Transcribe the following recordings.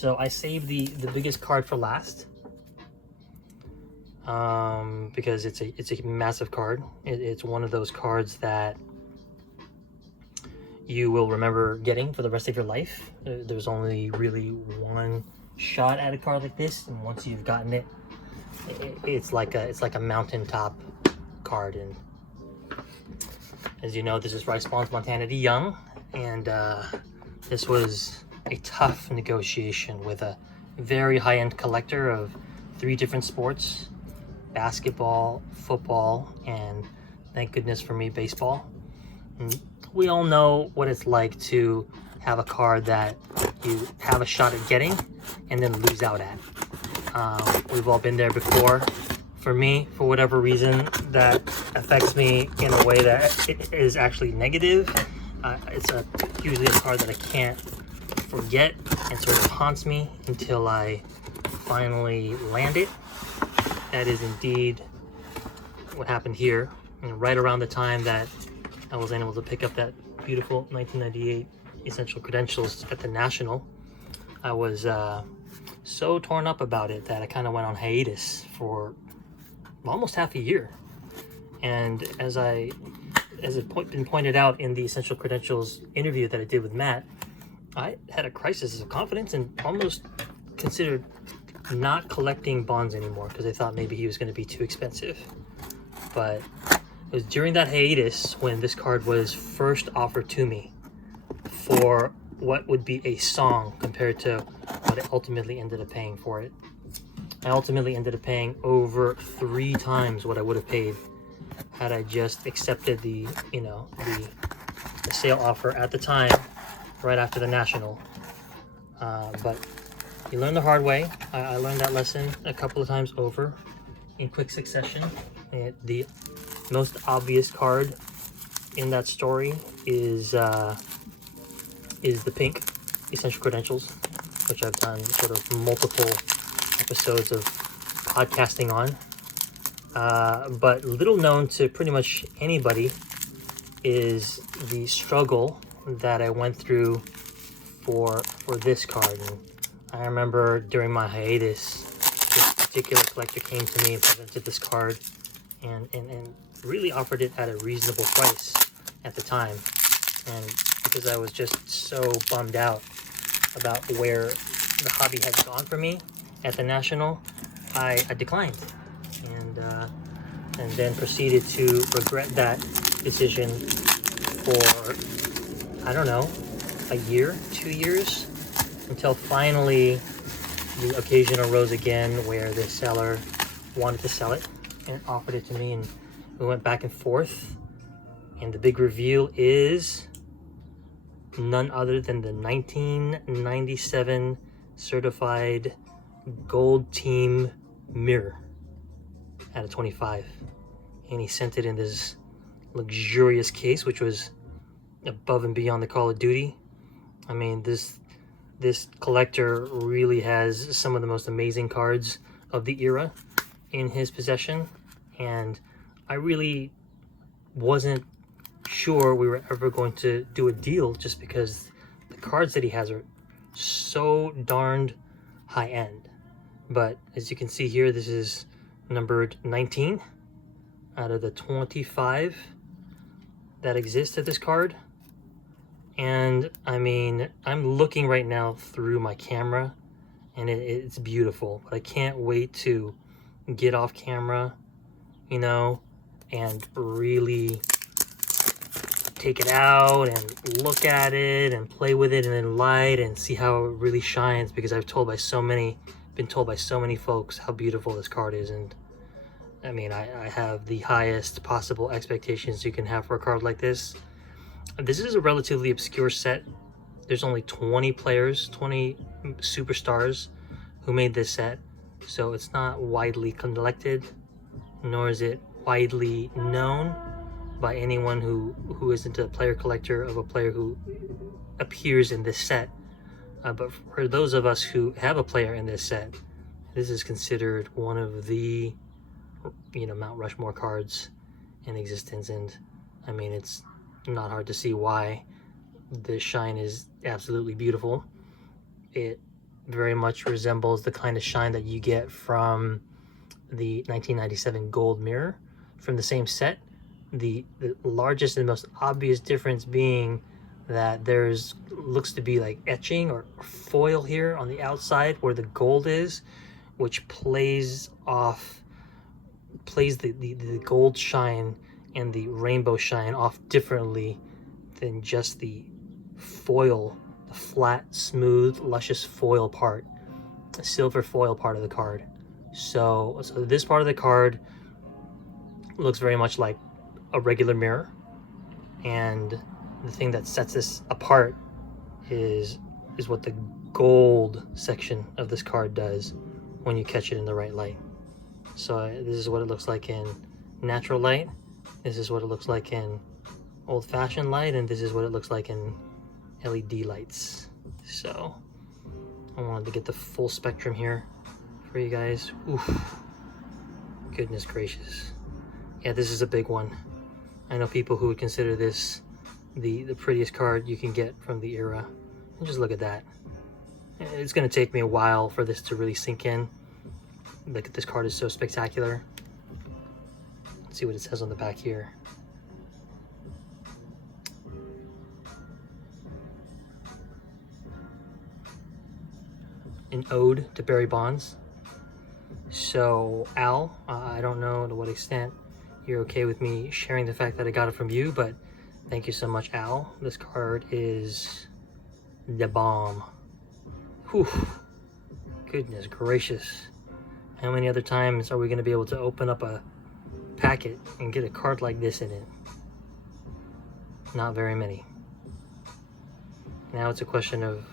So I saved the biggest card for last, because it's a massive card. It's one of those cards that you will remember getting for the rest of your life. There's only really one shot at a card like this, and once you've gotten it, it's like a mountaintop card. And as you know, this is Rice Bonds Montana D Young, and this was a tough negotiation with a very high-end collector of 3 different sports: basketball, football, and thank goodness for me, baseball. And we all know what it's like to have a card that you have a shot at getting and then lose out at. We've all been there before. For me, for whatever reason, that affects me in a way that it is actually negative. It's usually a card that I can't forget and sort of haunts me until I finally land it. That is indeed what happened here. And right around the time that I was able to pick up that beautiful 1998 Essential Credentials at the National, I was so torn up about it that I kind of went on hiatus for almost half a year. And as it's been pointed out in the Essential Credentials interview that I did with Matt, I had a crisis of confidence and almost considered not collecting Bonds anymore because I thought maybe he was going to be too expensive. But it was during that hiatus when this card was first offered to me for what would be a song compared to what I ultimately ended up paying for it. I ultimately ended up paying over 3 times what I would have paid had I just accepted the sale offer at the time, right after the National. But you learn the hard way. I learned that lesson a couple of times over in quick succession. The most obvious card in that story is the pink Essential Credentials, which I've done sort of multiple episodes of podcasting on. But little known to pretty much anybody is the struggle that I went through for this card. And I remember during my hiatus, this particular collector came to me and presented this card and really offered it at a reasonable price at the time. And because I was just so bummed out about where the hobby had gone for me at the National, I declined, and then proceeded to regret that decision for, I don't know, a year, 2 years, until finally the occasion arose again where the seller wanted to sell it and offered it to me, and we went back and forth. And the big reveal is none other than the 1997 certified gold team mirror out of 25. And he sent it in this luxurious case, which was above and beyond the Call of Duty. I mean, this collector really has some of the most amazing cards of the era in his possession, and I really wasn't sure we were ever going to do a deal just because the cards that he has are so darned high end. But as you can see here, this is numbered 19 out of the 25 that exist at this card. And I mean, I'm looking right now through my camera and it's beautiful, but I can't wait to get off camera, and really take it out and look at it and play with it and then light and see how it really shines, because I've been told by so many folks how beautiful this card is. And I mean, I have the highest possible expectations you can have for a card like this. This is a relatively obscure set. There's only 20 players, 20 superstars who made this set, so it's not widely collected, nor is it widely known by anyone who isn't a player collector of a player who appears in this set. But for those of us who have a player in this set, this is considered one of the Mount Rushmore cards in existence. And I mean, it's not hard to see why. The shine is absolutely beautiful. It very much resembles the kind of shine that you get from the 1997 gold mirror from the same set. The largest and most obvious difference being that there's looks to be like etching or foil here on the outside where the gold is, which plays the gold shine and the rainbow shine off differently than just the foil, the flat, smooth, luscious foil part, the silver foil part of the card. So this part of the card looks very much like a regular mirror, and the thing that sets this apart is what the gold section of this card does when you catch it in the right light. So this is what it looks like in natural light, this is what it looks like in old-fashioned light, and this is what it looks like in LED lights. So I wanted to get the full spectrum here for you guys. Oof, goodness gracious. Yeah, this is a big one. I know people who would consider this the prettiest card you can get from the era. And just look at that. It's gonna take me a while for this to really sink in. Look at this card, is so spectacular. Let's see what it says on the back here. An ode to Barry Bonds. So Al, I don't know to what extent you're okay with me sharing the fact that I got it from you, but thank you so much, Al. This card is the bomb. Whew. Goodness gracious. How many other times are we going to be able to open up a packet and get a card like this in it? Not very many. Now it's a question of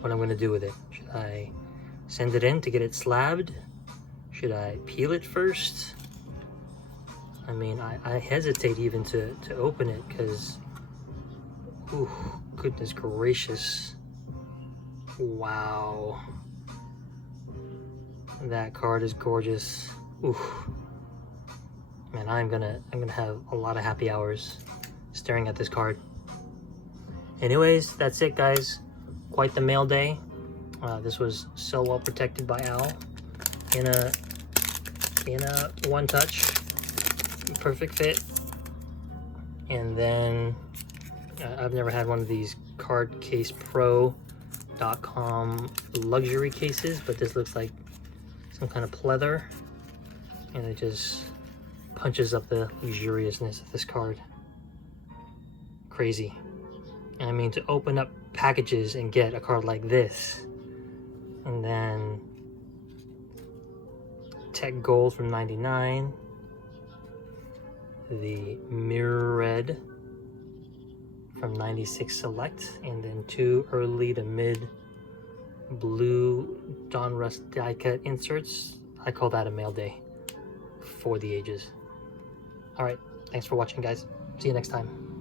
what I'm going to do with it. Should I send it in to get it slabbed? Should I peel it first? I mean, I hesitate even to open it because, ooh, goodness gracious. Wow. That card is gorgeous. Ooh. Man, I'm gonna have a lot of happy hours staring at this card. Anyways, that's it, guys. Quite the mail day. This was so well protected by Al in a one touch, perfect fit. And then I've never had one of these cardcasepro.com luxury cases, but this looks like some kind of pleather, and it just punches up the luxuriousness of this card. Crazy. I mean, to open up packages and get a card like this, and then Tech Gold from 99, the Mirror Red from 96 Select, and then 2 early to mid blue Donruss die cut inserts. I call that a mail day for the ages. All right, thanks for watching, guys. See you next time.